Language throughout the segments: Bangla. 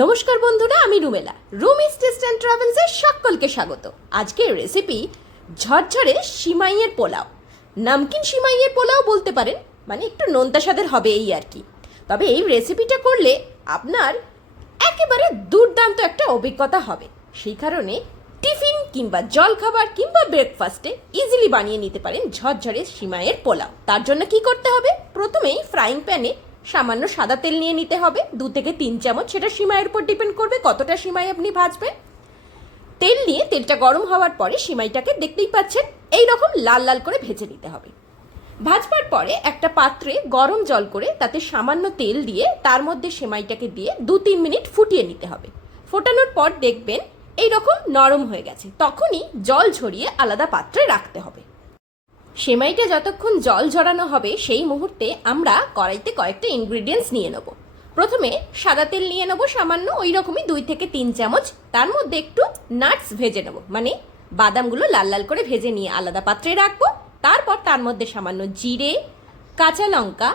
নমস্কার বন্ধুরা, আমি রুমেলা। রুমি টেস্ট অ্যান্ড ট্রাভেলসের সকলকে স্বাগত। আজকের রেসিপি ঝরঝরে সিমাইয়ের পোলাও। নামকিন সিমাইয়ের পোলাও বলতে পারেন মানে একটু নোনতা স্বাদের হবে এই আর কি। তবে এই রেসিপিটা করলে আপনার একেবারে দুর্দান্ত একটা অভিজ্ঞতা হবে। সেই কারণে টিফিন কিংবা জলখাবার কিংবা ব্রেকফাস্টে ইজিলি বানিয়ে নিতে পারেন ঝরঝরে সিমাইয়ের পোলাও। তার জন্য কি করতে হবে? প্রথমেই ফ্রাইং প্যানে সামান্য সাদা তেল নিয়ে নিতে হবে। দু থেকে তিন চামচ সেটা সিমাইয়ের উপর ডিপেন্ড করবে কতটা সিমাই আপনি ভাজবেন। তেল নিয়ে তেলটা গরম হওয়ার পরে সিমাইটাকে দেখতেই পাচ্ছেন এই রকম লাল লাল করে ভেজে নিতে হবে। ভাজবার পরে একটা পাত্রে গরম জল করে তাতে সামান্য তেল দিয়ে তার মধ্যে সেমাইটাকে দিয়ে দু তিন মিনিট ফুটিয়ে নিতে হবে। ফোটানোর পর দেখবেন এই রকম নরম হয়ে গেছে। তখনই জল ঝরিয়ে আলাদা পাত্রে রাখতে হবে। সেমাইটা যতক্ষণ জল ঝরানো হবে, সেই মুহূর্তে আমরা কড়াইতে কয়েকটা ইনগ্রিডিয়েন্টস নিয়ে নেব। প্রথমে সাদা তেল নিয়ে নেব সামান্য ওই রকমই দুই থেকে তিন চামচ। তার মধ্যে একটু নাটস ভেজে নেব মানে বাদামগুলো লাল লাল করে ভেজে নিয়ে আলাদা পাত্রে রাখব। তারপর তার মধ্যে সামান্য জিরে, কাঁচা লঙ্কা,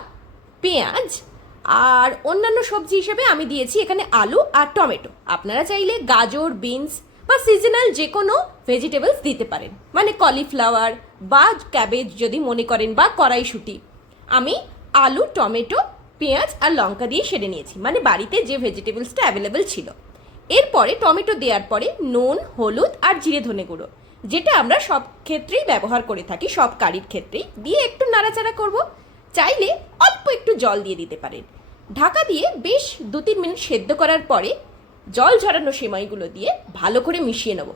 পেঁয়াজ আর অন্যান্য সবজি হিসেবে আমি দিয়েছি এখানে আলু আর টমেটো। আপনারা চাইলে গাজর, বিনস বা সিজনাল যে কোনো ভেজিটেবলস দিতে পারেন। মানে কলিফ্লাওয়ার বা ক্যাবেজ যদি মনে করেন বা কড়াইশুঁটি। আমি আলু, টমেটো, পেঁয়াজ আর লঙ্কা দিয়ে সেরে নিয়েছি। মানে বাড়িতে যে ভেজিটেবলসটা অ্যাভেলেবেল ছিল। এরপরে টমেটো দেওয়ার পরে নুন, হলুদ আর জিরে ধনে গুঁড়ো। যেটা আমরা সব ক্ষেত্রেই ব্যবহার করে থাকি, সব কারির ক্ষেত্রেই। দিয়ে একটু নাড়াচাড়া করব। চাইলে অল্প একটু জল দিয়ে দিতে পারেন। ঢাকা দিয়ে বেশ দু তিন মিনিট সেদ্ধ করার পরে জল ঝরানো সেমাইগুলো দিয়ে ভালো করে মিশিয়ে নেব।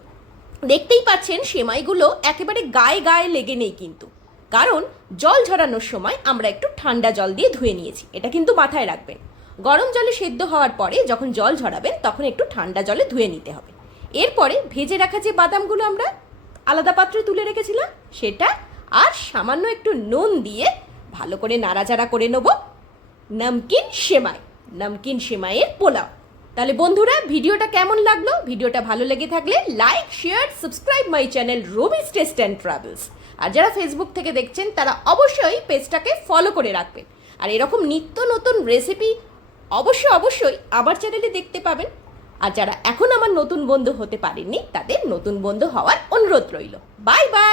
দেখতেই পাচ্ছেন সেমাইগুলো একেবারে গায়ে গায়ে লেগে নেই কিন্তু। কারণ জল ঝরানোর সময় আমরা একটু ঠান্ডা জল দিয়ে ধুয়ে নিয়েছি, এটা কিন্তু মাথায় রাখবেন। গরম জলে সেদ্ধ হওয়ার পরে যখন জল ঝরাবেন, তখন একটু ঠান্ডা জলে ধুয়ে নিতে হবে। এরপরে ভেজে রাখা যে বাদামগুলো আমরা আলাদা পাত্রে তুলে রেখেছিলাম, সেটা আর সামান্য একটু নুন দিয়ে ভালো করে নাড়াচাড়া করে নেব। নমকিন সেমাই, নমকিন সেমাইয়ের পোলাও। তাহলে বন্ধুরা, ভিডিওটা কেমন লাগল? ভিডিওটা ভালো লেগে থাকলে like share subscribe my channel Robi's taste and travels আর যারা ফেসবুক থেকে দেখছেন, তারা অবশ্যই পেজটাকে ফলো করে রাখবেন। আর এরকম নিত্য নতুন রেসিপি অবশ্যই অবশ্যই আমার চ্যানেলে দেখতে পাবেন। আর যারা এখন আমার নতুন বন্ধু হতে পারেননি, তাদের নতুন বন্ধু হওয়ার অনুরোধ রইল। Bye bye